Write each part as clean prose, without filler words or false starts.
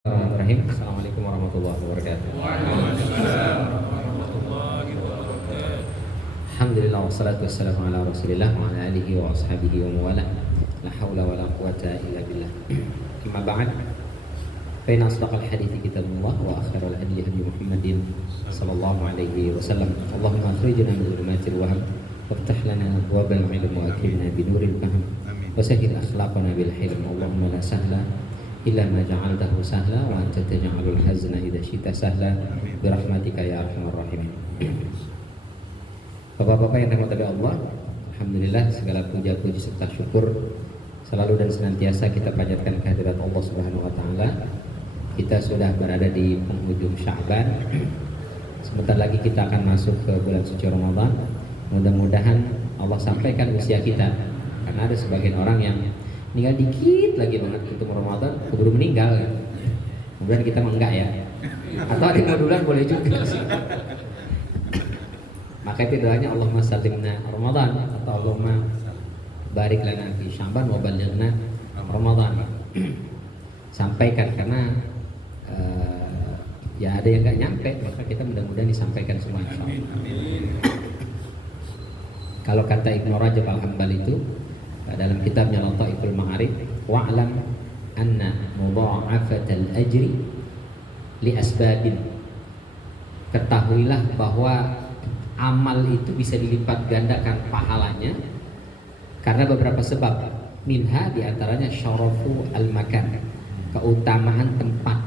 Bismillahirrahmanirrahim. Assalamualaikum warahmatullahi wabarakatuh. Alhamdulillah wassalatu wassalamu ala Rasulillah wa ala alihi wa ashabihi wa mawala. La haula wa la quwata illa billah. Amma ba'd. Fa inna asdaqal hadithi kitabullah wa akhiral hadi hadi Muhammadin sallallahu alaihi wasallam. Allahumma akhrijna min dhulumatil wahm waftah lana abwabal ilm wa akrimna bi nuril fahm wa sahhil akhlaqana bil hilm. Allahumma la sahla illa ma ja'altahu sahla wa anta taj'alul hazna idza syi'ta sahla birahmatika ya arhamar rahimin. Bapak-bapak yang dirahmati Allah, alhamdulillah segala puja-puji serta syukur selalu dan senantiasa kita panjatkan kehadirat Allah Subhanahu wa taala. Kita sudah berada di penghujung Sya'ban. Sebentar lagi kita akan masuk ke bulan suci Ramadan. Mudah-mudahan Allah sampaikan usia kita, karena ada sebagian orang yang tinggal dikit lagi banget ketemu Ramadan, keburu meninggal. Kemudian kita enggak ya. Atau ada yang duluan boleh juga. Maka itu doanya Allahumma sallimna Ramadan atau Allahumma barik lana fi Sya'ban wa ballighna Ramadan. Sampaikan karena ya ada yang enggak nyampe, maka kita mudah-mudahan disampaikan semua insyaallah. Kalau kata Ibnu Rajab Al-Hambali itu dalam kitabnya Lataiful Ma'arif, wa'lam anna mudha'afatal ajri li asbabin. Ketahuilah bahwa amal itu bisa dilipat gandakan pahalanya karena beberapa sebab. Minha diantaranya syarafu al-makan, keutamaan tempat.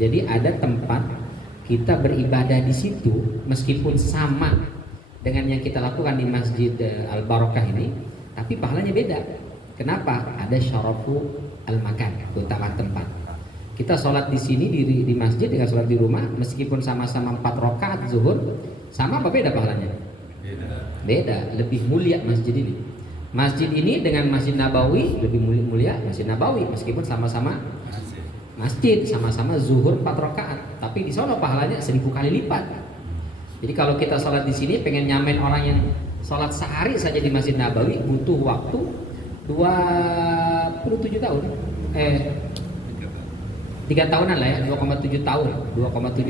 Jadi ada tempat kita beribadah di situ meskipun sama dengan yang kita lakukan di Masjid Al-Barakah ini, tapi pahalanya beda. Kenapa? Ada syarafu al-makan, keutamaan tempat. Kita sholat di sini di masjid dengan sholat di rumah, meskipun sama-sama 4 rakaat zuhur, sama apa beda pahalanya? Beda, lebih mulia masjid ini. Masjid ini dengan Masjid Nabawi lebih mulia Masjid Nabawi, meskipun sama-sama masjid, sama-sama zuhur 4 rakaat, tapi di sana pahalanya 1000 kali lipat. Jadi kalau kita sholat di sini pengen nyamain orang yang sholat sehari saja di Masjid Nabawi butuh waktu 27 tahun 3 tahunan lah ya, 2,7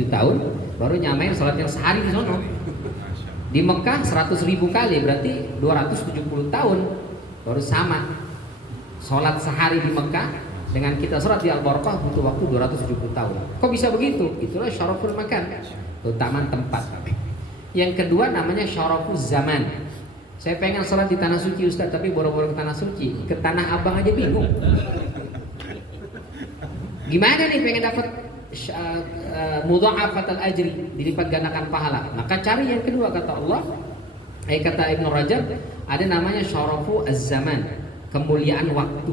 tahun baru nyamain sholat yang sehari di sono. Di Mekah 100.000 kali, berarti 270 tahun baru sama sholat sehari di Mekah dengan kita sholat di Al-Barakah butuh waktu 270 tahun. Kok bisa begitu? Itulah syaraful makan, keutamaan tempat. Yang kedua namanya syarafuz zaman. Saya pengen sholat di tanah suci Ustaz, tapi boro-boro ke tanah suci, ke tanah abang aja bingung. Gimana nih pengen dapat mudha'afatal ajri, dilipat gandakan pahala? Maka cari yang kedua, kata Allah, kata Ibnu Rajab, ada namanya syarafu az-zaman, kemuliaan waktu.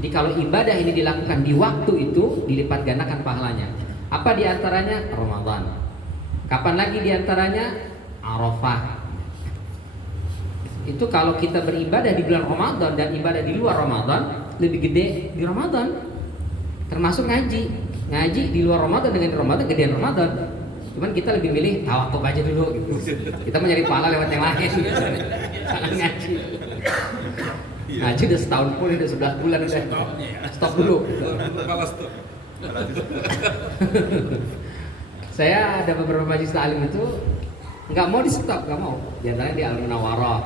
Jadi kalau ibadah ini dilakukan di waktu itu, dilipat gandakan pahalanya. Apa diantaranya? Ramadan. Kapan lagi diantaranya? Arafah. Itu kalau kita beribadah di bulan Ramadan dan ibadah di luar Ramadan lebih gede di Ramadan. Termasuk ngaji di luar Ramadan dengan di Ramadan gedean Ramadan. Cuman kita lebih milih tawakuf aja dulu gitu. Kita mencari pahala lewat yang lain. Jangan ngaji. Ngaji udah setahun pun, udah 11 bulan udah. Stop dulu. Saya ada beberapa majelis taklim itu nggak mau di stop, nggak mau. Di antaranya di Al-Munawwarah,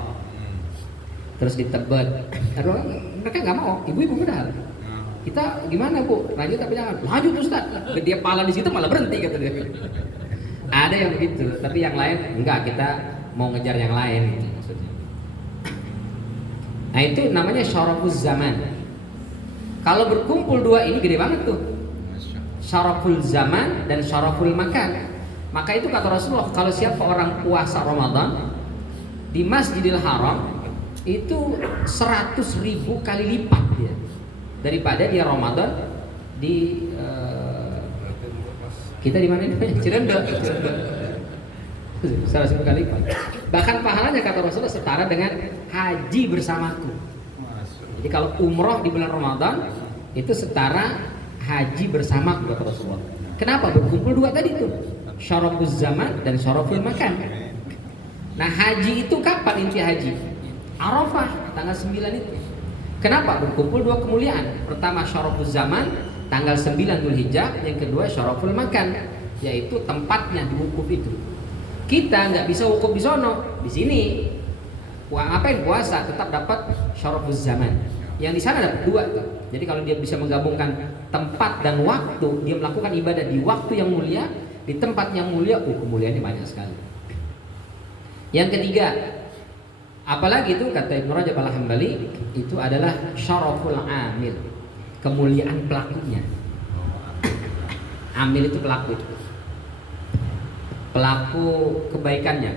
terus di Tebet. Mereka nggak mau, ibu-ibu padahal. Kita gimana Bu? Lanjut tapi jangan. Lanjut Ustaz. Dia pala di situ malah berhenti kata dia. Ada yang begitu, tapi yang lain enggak, kita mau ngejar yang lain gitu maksudnya. Nah itu namanya syarafuz zaman. Kalau berkumpul dua ini gede banget tuh. Syaraful zaman dan syaraful makan. Maka itu kata Rasulullah, kalau siapa orang puasa Ramadan di Masjidil Haram itu 100.000 kali lipat dia daripada dia Ramadan di kita di mana ini? Cirende. 100.000 kali lipat. Bahkan pahalanya kata Rasulullah setara dengan haji bersamaku. Jadi kalau umroh di bulan Ramadan itu setara haji bersamaku kata Rasulullah. Kenapa? Berkumpul dua tadi tuh, syarafuz zaman dan syaraful makan. Nah haji itu kapan inti haji? Arafah tanggal 9 itu. Kenapa? Berkumpul dua kemuliaan. Pertama syarafuz zaman, Tanggal 9 Dzulhijjah, yang kedua syaraful makan, yaitu tempatnya di wukuf itu. Kita nggak bisa wukuf di sono, di sini. Ngapain puasa? Tetap dapat syaraful zaman. Yang di sana dapat dua tuh. Jadi kalau dia bisa menggabungkan tempat dan waktu, dia melakukan ibadah di waktu yang mulia, di tempat yang mulia, kemuliaannya banyak sekali. Yang ketiga, apalagi itu kata Ibnu Rajab Al-Hambali, itu adalah syaraful amil, kemuliaan pelakunya. Amil itu pelaku, pelaku kebaikannya.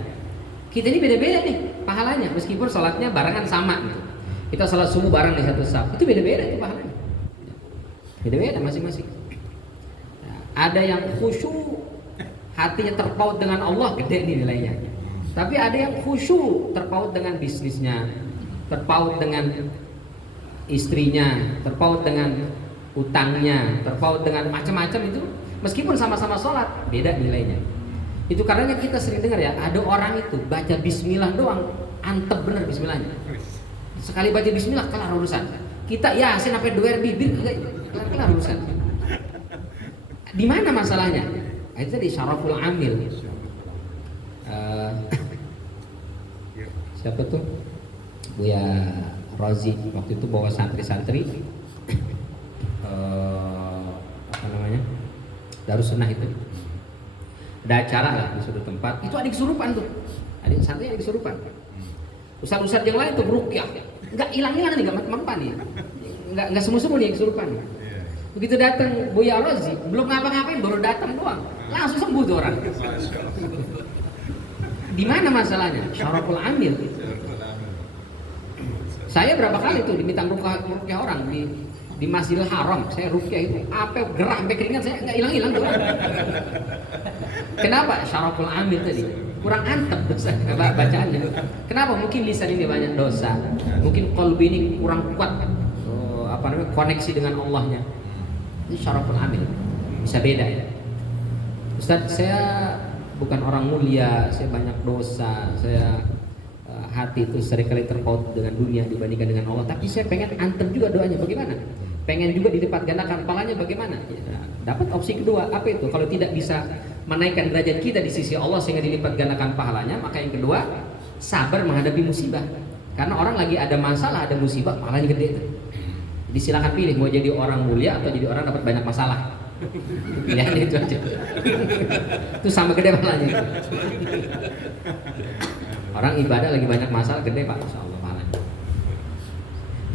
Kita ini beda-beda nih pahalanya, meskipun sholatnya barengan sama gitu. Kita sholat subuh bareng di satu saf, itu beda-beda itu pahalanya, beda-beda masing-masing. Ada yang khusyuk, hatinya terpaut dengan Allah, gede nih nilainya. Tapi ada yang khusyuk, terpaut dengan bisnisnya, terpaut dengan istrinya, terpaut dengan utangnya, terpaut dengan macam-macam itu. Meskipun sama-sama sholat, beda nilainya. Itu karenanya kita sering dengar ya, ada orang itu baca bismillah doang, antep bener bismillahnya. Sekali baca bismillah, kelar urusan. Kita yasin sampai doer bibir, kelar urusan. Di mana masalahnya? Itu di syaraful amil. Siapa tuh? Buya Razi waktu itu bawa santri-santri apa namanya? Darussunnah itu. Ada acara lah di suatu tempat. Itu ada kesurupan tuh. Ada santri ada kesurupan. Ustaz-ustaz yang lain tuh ruqyah. Enggak hilang-hilang nih, enggak mempan nih. Enggak semua-semua nih kesurupan. Begitu datang Buya Razi, belum ngapa-ngapain, baru datang doang, langsung sembuh tuh orang. Di mana masalahnya? Syaraful amil. Saya berapa kali tuh diminta ruqyah orang di Masjidil Haram, saya ruqyah itu apa gerah sampai keringat saya nggak hilang-hilang tuh. Kenapa? Syaraful amil tadi kurang antep bacaannya. Kenapa? Mungkin lisan ini banyak dosa, mungkin qalbi ini kurang kuat koneksi dengan Allahnya. Ini syaraful amil, bisa beda ya. Ustaz, saya bukan orang mulia, saya banyak dosa, saya hati itu seringkali terpaut dengan dunia dibandingkan dengan Allah. Tapi saya pengen antem juga doanya, bagaimana? Pengen juga dilipat gandakan pahalanya, bagaimana? Ya, dapat opsi kedua, apa itu? Kalau tidak bisa menaikkan derajat kita di sisi Allah sehingga dilipat gandakan pahalanya, maka yang kedua, sabar menghadapi musibah. Karena orang lagi ada masalah, ada musibah, pahalanya gede itu. Jadi silakan pilih mau jadi orang mulia atau jadi orang dapat banyak masalah. Pilihan itu aja. Itu sama gede pahalanya. Orang ibadah lagi banyak masalah, gede Pak, insya Allah pahalanya.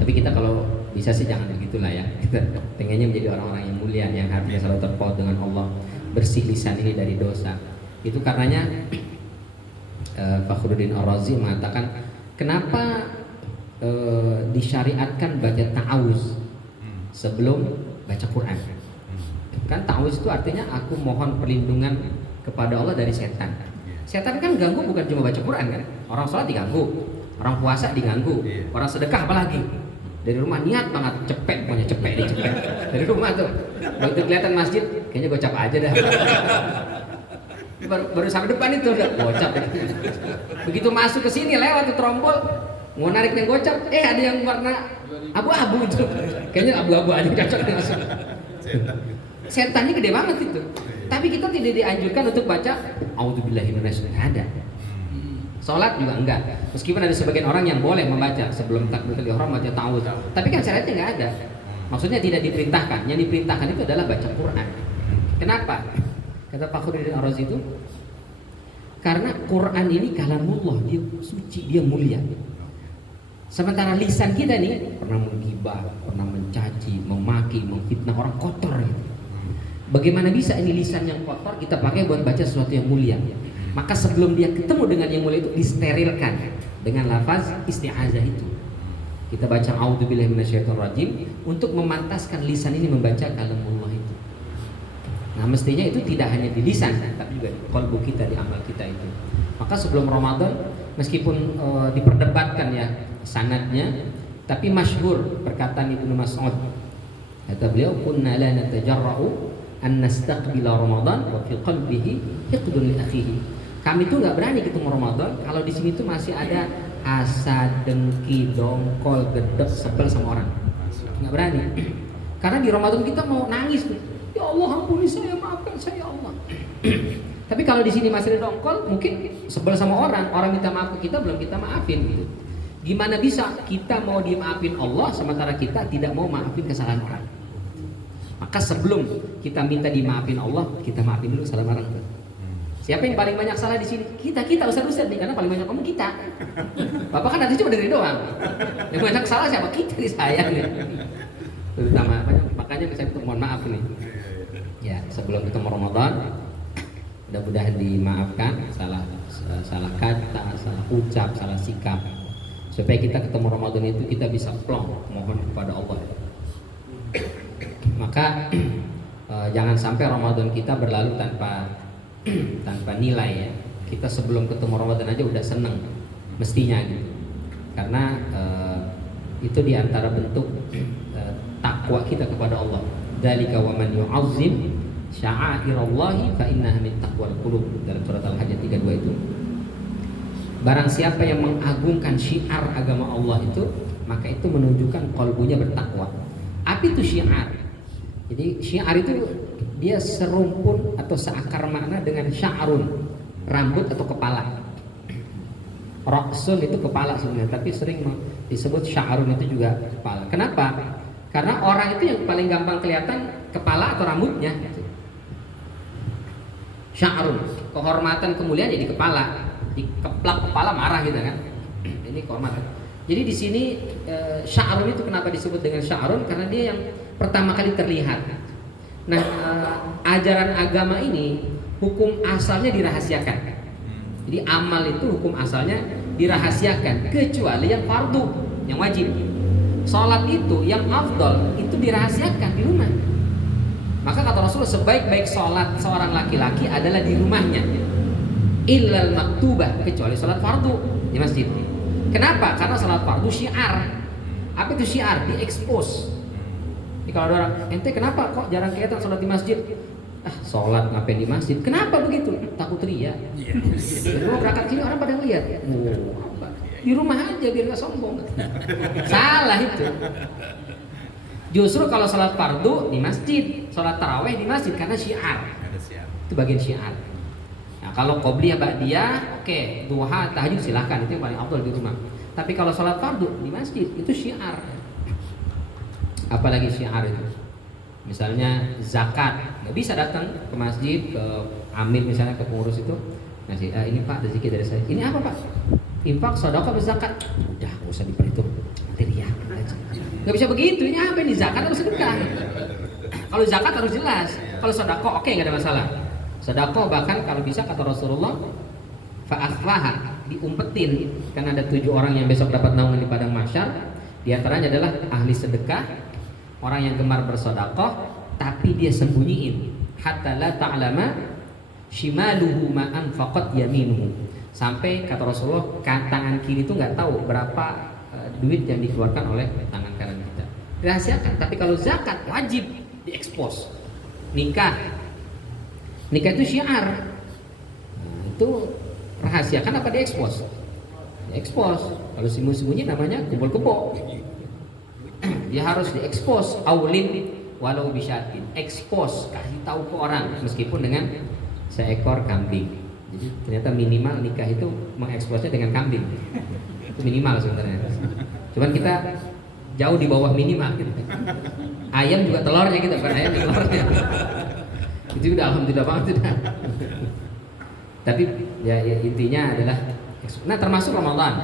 Tapi kita kalau bisa sih jangan begitulah ya. Kita pengennya menjadi orang-orang yang mulia, yang hatinya selalu terpaut dengan Allah, bersih lisan ini dari dosa. Itu karenanya Fakhruddin Ar-Razi mengatakan, kenapa disyariatkan baca ta'awuz sebelum baca Quran? Kan ta'awuz itu artinya aku mohon perlindungan kepada Allah dari setan. Setan kan ganggu bukan cuma baca Quran kan? Orang sholat diganggu, orang puasa diganggu, orang sedekah apalagi. Dari rumah niat banget cepet, pokoknya cepet dari rumah tuh. Begitu kelihatan masjid, kayaknya gocap aja dah. Baru sampai depan itu udah gocap. Begitu masuk ke sini lewat tuh trombol, mau narik yang gocap, ada yang warna abu-abu itu. Kayaknya abu-abu aja cocok nih masuk. Setannya gede banget itu. Tapi kita tidak dianjurkan untuk baca A'udzubillahi minasyaitonir rajim. Ada. Sholat juga enggak. Meskipun ada sebagian orang yang boleh membaca sebelum takbiratul ihram baca ta'awudz. Tapi kan syariatnya enggak ada. Maksudnya tidak diperintahkan. Yang diperintahkan itu adalah baca Quran. Kenapa? Kata Fakhruddin Ar-Razi itu, karena Quran ini kalamullah, dia suci, dia mulia. Sementara lisan kita nih pernah menggibah, pernah mencaci, memaki, memfitnah orang kotor gitu. Bagaimana bisa ini lisan yang kotor kita pakai buat baca sesuatu yang mulia? Maka sebelum dia ketemu dengan yang mulia itu disterilkan dengan lafaz isti'azah itu. Kita baca a'udzubillahi minasyaitonirrajim untuk memantaskan lisan ini membaca kalamullah itu. Nah, mestinya itu tidak hanya di lisan, tapi juga di qalbu kita, di amal kita itu. Maka sebelum Ramadan, meskipun diperdebatkan ya sanadnya, tapi masyhur perkataan Ibnu Mas'ud. Kata beliau, "Kunna la natajarra'u an nastaqbila Ramadan wa fi qalbihi hiqdun li akhihi." Kami tuh nggak berani ketemu Ramadan kalau di sini tuh masih ada hasad, dengki, dongkol, gedek, sebel sama orang. Nggak berani. Karena di Ramadan kita mau nangis tuh. Ya Allah ampuni saya, maafkan saya ya Allah. Tapi kalau di sini masih ada dongkol, mungkin sebel sama orang minta maaf ke kita belum kita maafin gitu. Gimana bisa kita mau dimaafin Allah sementara kita tidak mau maafin kesalahan orang? Maka sebelum kita minta dimaafin Allah, kita maafin dulu kesalahan orang. Siapa yang paling banyak salah di sini? Kita Ustaz nih, karena paling banyak kamu kita. Bapak kan nanti cuma dengerin doang. Yang banyak salah siapa? Kita nih, saya nih. Terutama makanya saya mohon maaf nih. Ya, sebelum ketemu Ramadan, mudah-mudahan dimaafkan salah kata, salah ucap, salah sikap, supaya kita ketemu Ramadan itu kita bisa plong mohon kepada Allah. Maka jangan sampai Ramadan kita berlalu tanpa nilai ya. Kita sebelum ketemu Ramadan aja udah seneng mestinya gitu. Karena itu diantara bentuk takwa kita kepada Allah. Dzalika wa man yu'azzim sya'airallahi fa innaha min taqwal qulub, dalam surat Al-Hajj 32 itu. Barang siapa yang mengagungkan syiar agama Allah itu, maka itu menunjukkan qalbunya bertakwa. Apa itu syiar? Jadi syiar itu dia serumpun atau seakar makna dengan sya'run, rambut atau kepala. Ra'sun itu kepala sebenarnya, tapi sering disebut sya'run itu juga kepala. Kenapa? Karena orang itu yang paling gampang kelihatan kepala atau rambutnya. Sya'run, kehormatan kemuliaan jadi kepala, dikeplak kepala marah gitu kan. Ini kehormatan. Jadi di sini sya'run itu kenapa disebut dengan sya'run? Karena dia yang pertama kali terlihat. Nah, ajaran agama ini hukum asalnya dirahasiakan. Jadi amal itu hukum asalnya dirahasiakan kecuali yang fardu, yang wajib. Salat itu yang afdal itu dirahasiakan di rumah. Maka kata Rasul, sebaik-baik sholat seorang laki-laki adalah di rumahnya, illal maktubah, kecuali sholat fardu di masjid. Kenapa? Karena sholat fardu syiar. Apa itu syiar? Diekspos. Jadi kalau ada orang, ente kenapa kok jarang kelihatan sholat di masjid? Sholat ngapain di masjid? Kenapa begitu? Takut ria. Kalau berangkat sini orang pada ngeliat. Di rumah aja biar gak sombong. Salah itu. Justru kalau sholat fardu di masjid, sholat taraweh di masjid, karena syiar. Itu bagian syiar. Nah, kalau qobliyah ba'diyah, oke, duha, tahajud silahkan, itu yang paling afdal di rumah. Tapi kalau sholat fardu di masjid itu syiar. Apalagi syiar itu, misalnya zakat, nggak bisa datang ke masjid, ke amil misalnya, ke pengurus itu ngasih, ini Pak rezeki dari saya. Ini apa Pak? Infak, sedekah, zakat. Udah, nggak usah diperhitung, nanti riak aja. Nggak bisa begitu. Ini apa ini, zakat atau sedekah? Kalau zakat harus jelas. Kalau sedekah oke, nggak ada masalah. Sedekah bahkan kalau bisa kata Rasulullah, fa'akhfaha, diumpetin. Kan ada 7 orang yang besok dapat naungan di padang mahsyar. Di antaranya adalah ahli sedekah, orang yang gemar bersedekah tapi dia sembunyiin, hatta la ta'lama shimaluhu ma anfaqat yaminuhu. Sampai kata Rasulullah, tangan kiri itu nggak tahu berapa duit yang dikeluarkan oleh tangan kanan kita. Dirahasiakan. Tapi kalau zakat wajib diekspos. Nikah itu syiar. Nah, itu rahasiakan apa diekspos? Diekspos. Kalau sembunyi-sembunyi namanya kumpul kebo. Dia harus diekspos. Aulin walau bisyatin. Ekspos, kasih tahu ke orang meskipun dengan seekor kambing. Jadi ternyata minimal nikah itu mengeksposnya dengan kambing. Itu minimal sebenarnya. Cuman kita jauh di bawah minimal gitu. Ayam juga telurnya gitu, bukan ayam telurnya. Itu udah alhamdulillah banget sudah. Tapi ya intinya adalah, nah termasuk Ramadan.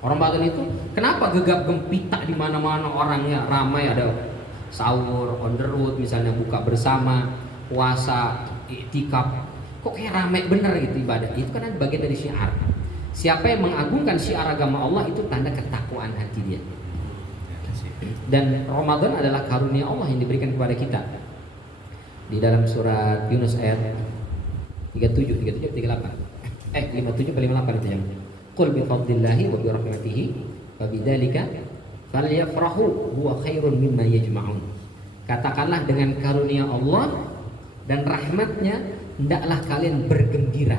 Ramadan itu kenapa gegap gempita di mana-mana, orangnya ramai, ada sahur on the road misalnya, buka bersama, puasa, iktikaf. Kok kayak ramai bener gitu ibadah. Itu kan bagian dari syiar. Siapa yang mengagungkan syiar agama Allah itu tanda ketakwaan hati dia. Dan Ramadan adalah karunia Allah yang diberikan kepada kita. Di dalam surat Yunus ayat 37, 38. 57 ke 58 itu yang qul bi fadlillahi wa bi rahmatihi fa bidzalika falyafrahu huwa khairun mimma yajma'un. Katakanlah dengan karunia Allah dan rahmatnya hendaklah kalian bergembira.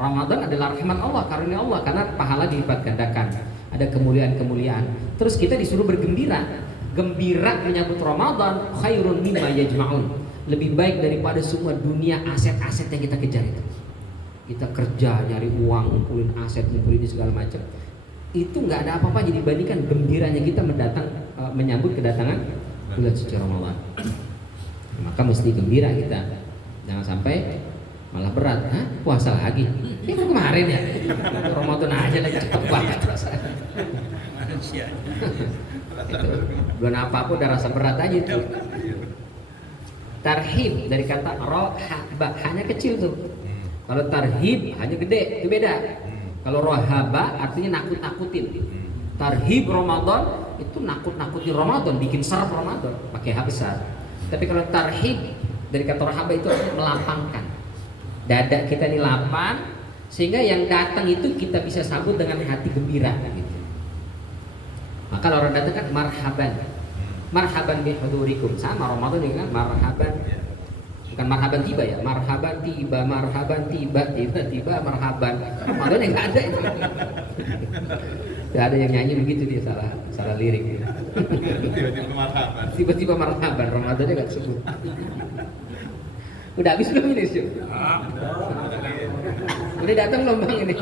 Ramadan adalah rahmat Allah, karunia Allah, karena pahala dilipat gandakan, ada kemuliaan-kemuliaan. Terus kita disuruh bergembira. gembira menyambut Ramadan khairun mimma yajma'un. Lebih baik daripada semua dunia aset-aset yang kita kejar itu. Kita kerja nyari uang, ngumpulin aset, ngumpulin ini segala macam. Itu nggak ada apa-apa jadi dibandingkan gembiranya kita menyambut kedatangan bulan suci Ramadan. Maka mesti gembira kita. Jangan sampai malah berat. Hah? Puasa lagi? Ini kan kemarin ya. Ramadan aja lagi cepet banget rasanya. Bulan apapun udah rasa berat aja tuh. Tarhib dari kata rohaba, hanya kecil tuh. Kalau tarhib hanya gede, itu beda. Kalau rohaba artinya nakut-nakutin. Tarhib Ramadan itu nakut-nakutin Ramadan, bikin serap Ramadan pakai H besar. Tapi kalau tarhib dari kata rohaba itu melapangkan. Dada kita ini lapang sehingga yang datang itu kita bisa sambut dengan hati gembira gitu. Maka orang datang kan marhaban bihudurikum, sama Ramadan ini kan marhaban, bukan marhaban tiba ya, marhaban tiba marhaban. Ramadan yang nggak ada itu. Tidak ada yang nyanyi begitu, dia salah lirik. Tiba-tiba marhaban, Ramadannya nggak disebut. Udah habis belum ini sih? Udah datang belum bang ini?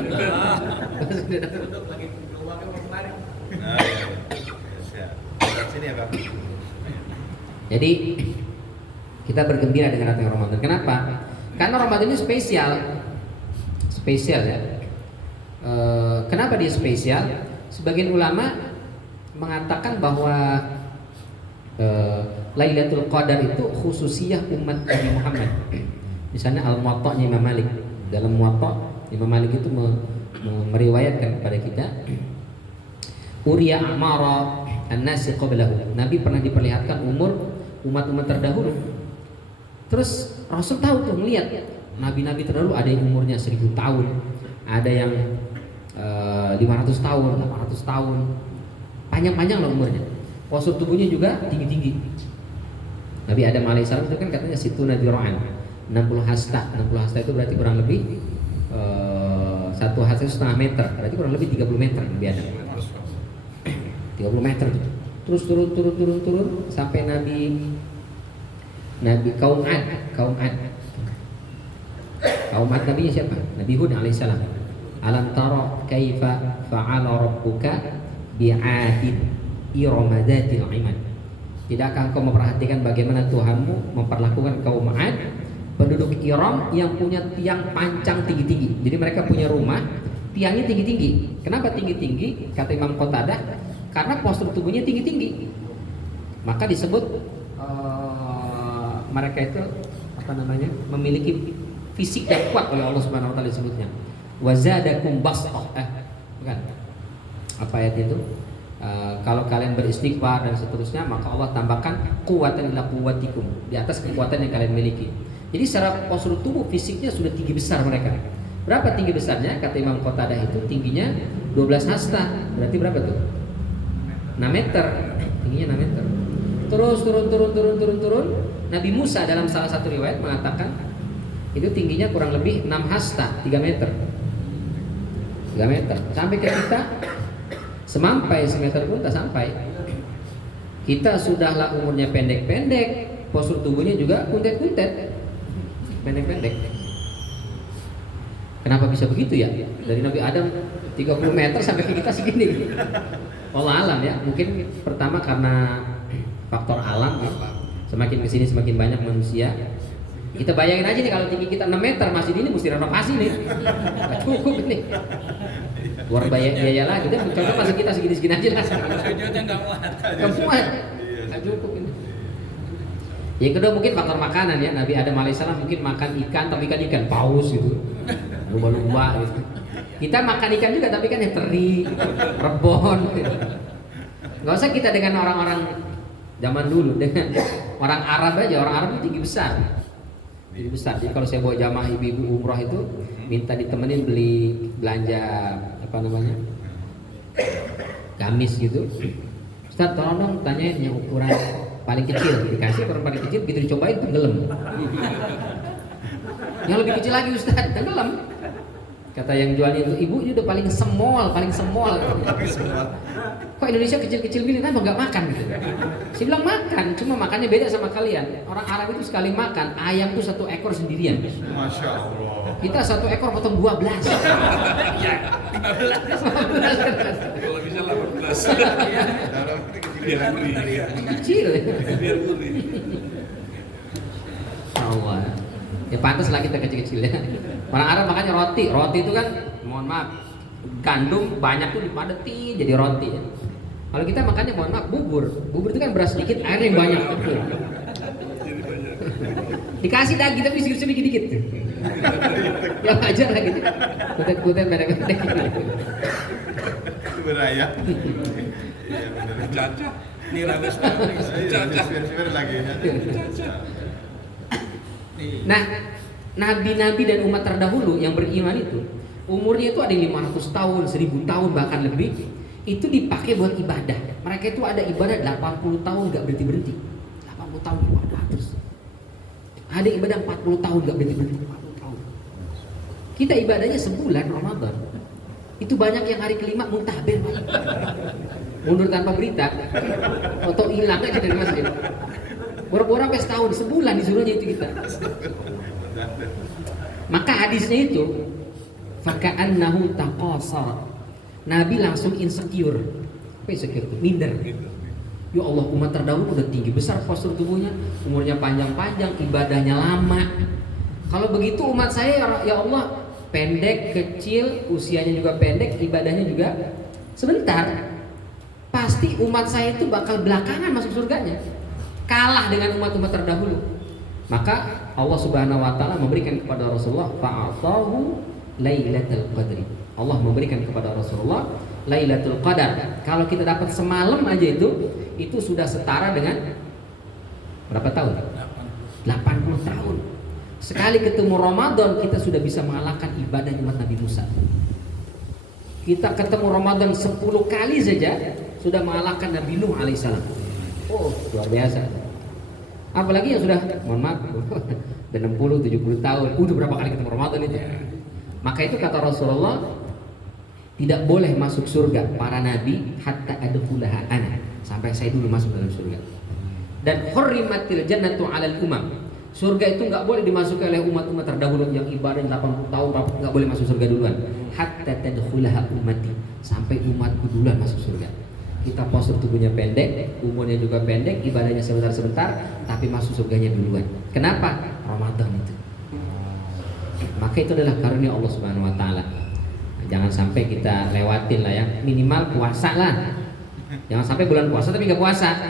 Sudah datang. Jadi kita bergembira dengan datangnya Ramadan. Kenapa? Karena Ramadan ini spesial ya. Kenapa dia spesial? Sebagian ulama mengatakan bahwa Lailatul Qadar itu khususiyah umat Nabi Muhammad. Misalnya Al-Muwatta'nya Imam Malik. Dalam Muwatta' Imam Malik itu meriwayatkan kepada kita, Uriya amara an-nasi qablahu. Nabi pernah diperlihatkan umur umat-umat terdahulu. Terus Rasul tahu tuh, melihat nabi-nabi terdahulu ada yang umurnya 1000 tahun, ada yang 500 tahun, 800 tahun. Panjang-panjang lah umurnya. Postur tubuhnya juga tinggi-tinggi. Nabi Adam alaihissalam itu kan katanya situna dira'an, 60 hasta. 60 hasta itu berarti kurang lebih satu hasta itu setengah meter, berarti kurang lebih 30 meter Nabi Adam. 30 meter. Terus turun sampai Nabi kaum Ad. Kaum Ad nabinya siapa? Nabi Hud alaihissalam. Alam tara kaifa fa'ala rabbuka bi'adin iramadatil imad. Tidakkah engkau memperhatikan bagaimana Tuhanmu memperlakukan kaum Ad, penduduk Iram yang punya tiang pancang tinggi-tinggi. Jadi mereka punya rumah, tiangnya tinggi-tinggi. Kenapa tinggi-tinggi? Kata Imam Qatadah, karena postur tubuhnya tinggi-tinggi. Maka disebut mereka itu memiliki fisik yang kuat oleh Allah Subhanahu wa taala disebutnya. Wazadakum bastah. Bukan. Apa ayat itu? Kalau kalian beristighfar dan seterusnya, maka Allah tambahkan quwwatan ila quwwatikum, di atas kekuatan yang kalian miliki. Jadi secara postur tubuh fisiknya sudah tinggi besar mereka. Berapa tinggi besarnya? Kata Imam Qatadah itu tingginya 12 hasta. Berarti berapa tuh? 6 meter. Tingginya 6 meter. Terus turun. Nabi Musa dalam salah satu riwayat mengatakan itu tingginya kurang lebih 6 hasta, 3 meter. 3 meter. Sampai ke kita semampai semeter pun tak sampai. Kita sudahlah umurnya pendek-pendek, postur tubuhnya juga kuntet-kuntet, pendek-pendek. Kenapa bisa begitu ya? Dari Nabi Adam 30 meter sampai ke kita segini. Allah alam ya. Mungkin pertama karena faktor alam ya. Semakin kesini semakin banyak manusia. Kita bayangin aja nih kalau tinggi kita 6 meter masih ini mesti renovasi nih. Gak cukup ini. Luar biaya lagi, kita cocok masih kita segini-segini aja lah. Sujudnya nggak muat, nggak cukup ini. Yang kedua mungkin faktor makanan ya. Nabi Adam alaihissalam mungkin makan ikan, tapi ikan paus gitu, lumba-lumba gitu. Kita makan ikan juga, tapi kan yang teri, rebon. Gitu. Nggak usah kita dengan orang-orang zaman dulu, dengan orang Arab aja. Orang Arab itu tinggi besar. Tinggi besar. Jadi kalau saya bawa jamaah ibu-ibu umroh itu minta ditemenin beli belanja gamis gitu. Ustaz tolong dong tanyain yang ukuran paling kecil. Dikasih ukuran paling kecil, begitu dicobain tenggelam. Yang lebih kecil lagi Ustaz, tenggelam. Kata yang jualnya itu, ibu ini udah paling semol. Kok Indonesia kecil-kecil gini, kenapa nggak makan gitu? Saya bilang makan, cuma makannya beda sama kalian. Orang Arab itu sekali makan, ayam tuh 1 ekor sendirian. Masya Allah. Kita 1 ekor potong 12. Ya, 15. Kalau bisa 18. Biar gurih. Kecil. Biar gurih. Allah. Ya pantas lah kita kecil-kecil ya. Orang Arab makanya roti itu kan, mohon maaf, gandum banyak tuh dipadetin jadi roti ya. Kalau kita makannya mohon maaf bubur itu kan beras sedikit, air yang banyak. Dikasih daging tapi sedikit-sedikit. Ya aja lah gitu. Kutet-kutet bedek-bedek. Berayap. Caca. Ini rames caca. Biar lagi ya. Nah, nabi-nabi dan umat terdahulu yang beriman itu umurnya itu ada yang 500 tahun, 1000 tahun bahkan lebih, itu dipakai buat ibadah. Mereka itu ada ibadah 80 tahun gak berhenti-berhenti. 80 tahun ibadah terus. Ada ibadah 40 tahun gak berhenti-berhenti. 40 tahun. Kita ibadahnya sebulan Ramadan. Itu banyak yang hari kelima muntaber. Mundur tanpa berita. Atau hilang aja dari masjid. Boro-boro sampai setahun, sebulan disuruhnya itu kita. Maka hadisnya itu faka'annahu taqasar. Nabi langsung insecure. Apa insecure itu? Minder. Ya Allah, umat terdahulu udah tinggi besar postur tubuhnya, umurnya panjang-panjang, ibadahnya lama. Kalau begitu umat saya ya Allah pendek, kecil, usianya juga pendek, ibadahnya juga sebentar. Pasti umat saya itu bakal belakangan masuk surganya. Kalah dengan umat-umat terdahulu. Maka Allah Subhanahu wa taala memberikan kepada Rasulullah fa'atahu Lailatul Qadri. Allah memberikan kepada Rasulullah Lailatul Qadar. Kalau kita dapat semalam aja itu sudah setara dengan berapa tahun? 80 tahun. Sekali ketemu Ramadan kita sudah bisa mengalahkan ibadah umat Nabi Musa. Kita ketemu Ramadan 10 kali saja sudah mengalahkan Nabi Nuh alaihissalam. Oh, luar biasa. Apalagi yang sudah, mohon maaf, udah 60, 70 tahun, udah berapa kali ketemu Ramadan itu. Maka itu kata Rasulullah, tidak boleh masuk surga para nabi hatta adkhulaha ana, sampai saya dulu masuk dalam surga. Dan hurrimatil jannatu 'alal umam. Surga itu nggak boleh dimasuki oleh umat-umat terdahulu yang ibadah 80 tahun, nggak boleh masuk surga duluan. Hatta tadkhulaha ummati, sampai umatku duluan masuk surga. Kita postur tubuhnya pendek, umurnya juga pendek, ibadahnya sebentar-sebentar, tapi masuk surganya duluan. Kenapa? Ramadan itu. Maka itu adalah karunia Allah Subhanahu wa taala. Jangan sampai kita lewatin lah ya, minimal puasa lah. Jangan sampai bulan puasa tapi nggak puasa.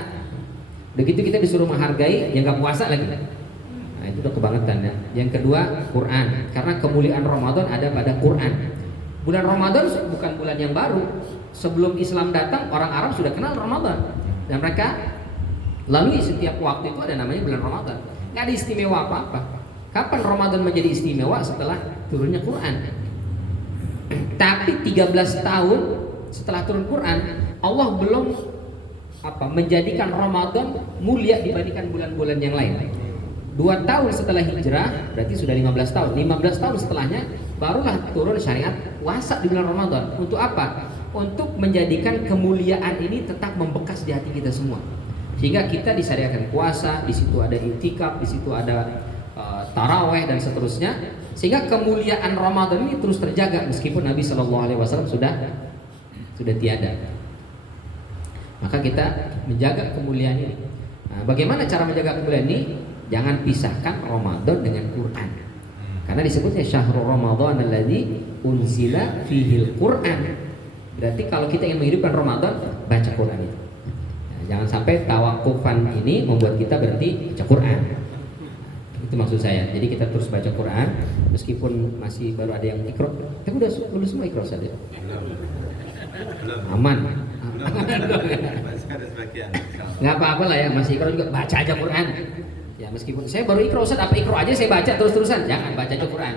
Begitu kita disuruh menghargai, yang nggak puasa lagi. Nah itu udah kebangetan ya. Yang kedua Quran, karena kemuliaan Ramadan ada pada Quran. Bulan Ramadan bukan bulan yang baru. Sebelum Islam datang, orang Arab sudah kenal Ramadan. Dan mereka lalui setiap waktu itu ada namanya bulan Ramadan. Nggak ada istimewa apa-apa. Kapan Ramadan menjadi istimewa? Setelah turunnya Quran. Tapi 13 tahun setelah turun Quran, Allah belum menjadikan Ramadan mulia dibandingkan bulan-bulan yang lain. 2 tahun setelah hijrah berarti sudah 15 tahun. 15 tahun setelahnya barulah turun syariat puasa di bulan Ramadan. Untuk apa? Untuk menjadikan kemuliaan ini tetap membekas di hati kita semua. Sehingga kita disyariatkan puasa, di situ ada i'tikaf, di situ ada taraweh dan seterusnya. Sehingga kemuliaan Ramadan ini terus terjaga meskipun Nabi Shallallahu alaihi wasallam sudah tiada. Maka kita menjaga kemuliaan ini. Nah, bagaimana cara menjaga kemuliaan ini? Jangan pisahkan Ramadan dengan Quran. Karena disebutnya syahrul Ramadan alladzi unzila fihil Quran. Berarti kalau kita ingin menghidupkan Ramadan, baca Quran itu. Nah, jangan sampai tawakufan ini membuat kita berhenti baca Quran. Itu maksud saya. Jadi kita terus baca Quran meskipun masih baru ada yang ikro. Tapi udah semua ikro saja. Aman. Nggak apa-apa lah ya, masih ikro juga baca aja Quran. Ya meskipun saya baru ikro, Ustaz, apa ikro aja saya baca terus-terusan? Jangan, baca aja Quran.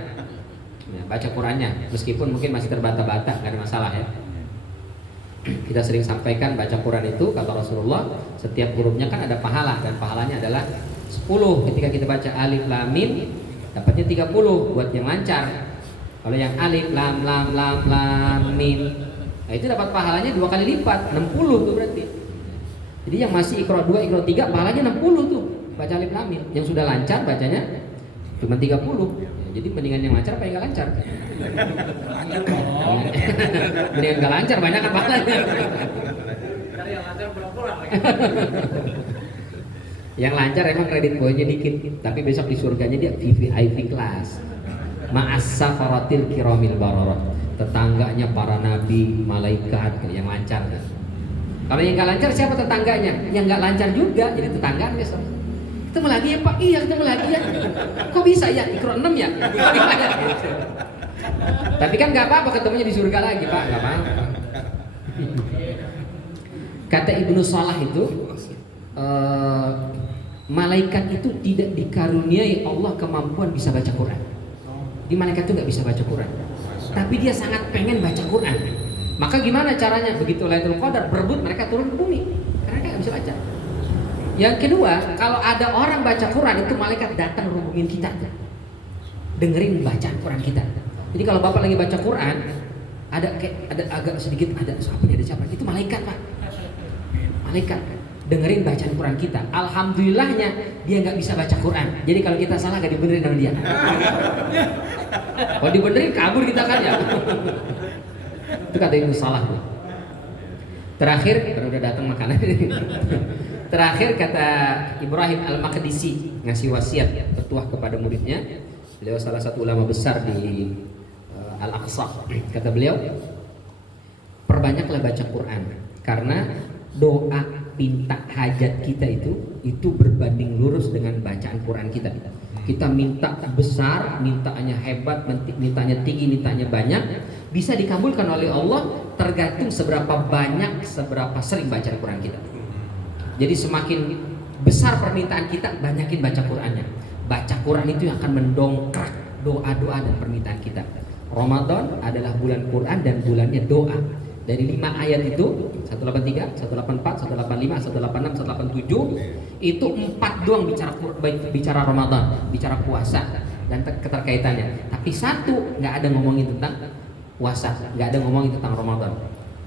Ya, baca Qurannya meskipun mungkin masih terbata-bata, nggak ada masalah ya. Kita sering sampaikan baca Quran itu kata Rasulullah setiap hurufnya kan ada pahala dan pahalanya adalah 10. Ketika kita baca alif lam mim dapatnya 30 buat yang lancar. Kalau yang alif lam mim, nah itu dapat pahalanya 2 kali lipat, 60 tuh berarti. Jadi yang masih Iqra 2, Iqra 3 pahalanya 60 tuh baca alif lam mim. Yang sudah lancar bacanya cuma 30. Ya, jadi mendingan yang lancar apa yang nggak lancar? Lancar dong. Mendingan nggak lancar, banyak kan pahalanya. Cari yang lancar pulang-pulang lagi. Yang lancar emang kredit poinnya dikit, tapi besok di surganya dia VVIP kelas. Ma'as-safaratil kiramil bararah. Tetangganya para nabi, malaikat yang lancar kan. Kalau yang nggak lancar siapa tetangganya? Yang nggak lancar juga jadi tetangganya. Ketemu lagi ya Pak? Iya ketemu lagi ya. Kok bisa ya? Iqra 6 ya? Tapi kan nggak apa-apa ketemunya di surga lagi Pak, nggak apa-apa. Kata Ibnu Salah itu, malaikat itu tidak dikaruniai Allah kemampuan bisa baca Quran. Di malaikat itu nggak bisa baca Quran, tapi dia sangat pengen baca Quran. Maka gimana caranya? Begitu Lailatul Qadar berebut mereka turun ke bumi karena mereka nggak bisa baca. Yang kedua, kalau ada orang baca Quran itu malaikat datang hubungin kita, dengerin bacaan Quran kita. Jadi kalau bapak lagi baca Quran, ada agak sedikit ada siapa? Itu malaikat Pak. Malaikat dengerin bacaan Quran kita. Alhamdulillahnya dia nggak bisa baca Quran. Jadi kalau kita salah nggak dibenerin sama dia. Kalau dibenerin kabur kita kan ya. Itu kata Ibnu Salah. Terakhir, karena udah datang makanan. Terakhir kata Ibrahim Al-Maqdisi ngasih wasiat petuah kepada muridnya. Beliau salah satu ulama besar di Al-Aqsa. Kata beliau, perbanyaklah baca Quran karena doa minta hajat kita itu berbanding lurus dengan bacaan Quran kita. Kita minta besar, mintanya hebat, mintanya tinggi, mintanya banyak, bisa dikabulkan oleh Allah tergantung seberapa banyak, seberapa sering baca Quran kita. Jadi semakin besar permintaan kita, banyakin baca Qurannya. Baca Quran itu yang akan mendongkrak doa-doa dan permintaan kita. Ramadan adalah bulan Quran dan bulannya doa. Dari 5 ayat itu 183, 184, 185, 186, 187 itu 4 doang bicara Ramadan, bicara puasa dan keterkaitannya. Tapi 1 nggak ada ngomongin tentang puasa, nggak ada ngomongin tentang Ramadan,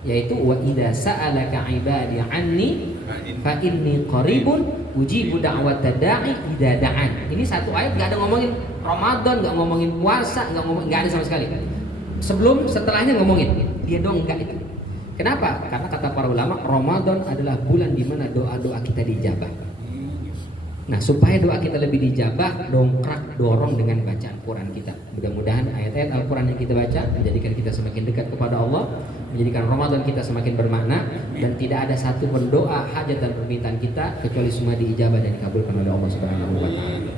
yaitu wa idza sa'alaka ibadi anni fa inni qaribun ujibu da'wata da'i idza da'an. Ini 1 ayat nggak ada ngomongin Ramadan, nggak ngomongin puasa, nggak ada sama sekali. Setelahnya ngomongin, dia dong enggak itu. Kenapa? Karena kata para ulama, Ramadan adalah bulan di mana doa-doa kita dijabah. Nah, supaya doa kita lebih dijabah, dorong dengan bacaan Quran kita. Mudah-mudahan ayat-ayat Al-Quran yang kita baca menjadikan kita semakin dekat kepada Allah, menjadikan Ramadan kita semakin bermakna, dan tidak ada satu pun doa, hajat dan permintaan kita kecuali semua diijabah dan dikabulkan oleh Allah Subhanahu wa taala.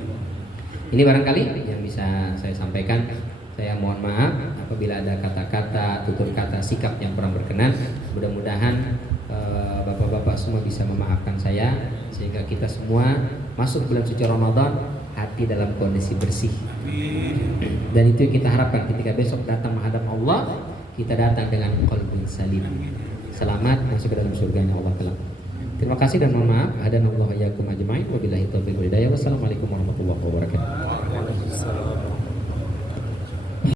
Ini barangkali yang bisa saya sampaikan. Saya mohon maaf apabila ada kata-kata, tutur kata, sikap yang kurang berkenan. Mudah-mudahan bapak-bapak semua bisa memaafkan saya, sehingga kita semua masuk bulan suci Ramadan hati dalam kondisi bersih. Dan itu yang kita harapkan ketika besok datang menghadap Allah, kita datang dengan qalbun salim. Selamat masuk ke dalam surganya Allah kelak. Terima kasih dan mohon maaf. Hadanallahu wa iyyakum ajmain. Wabillahi taufiq wal hidayah. Wassalamualaikum warahmatullahi wabarakatuh.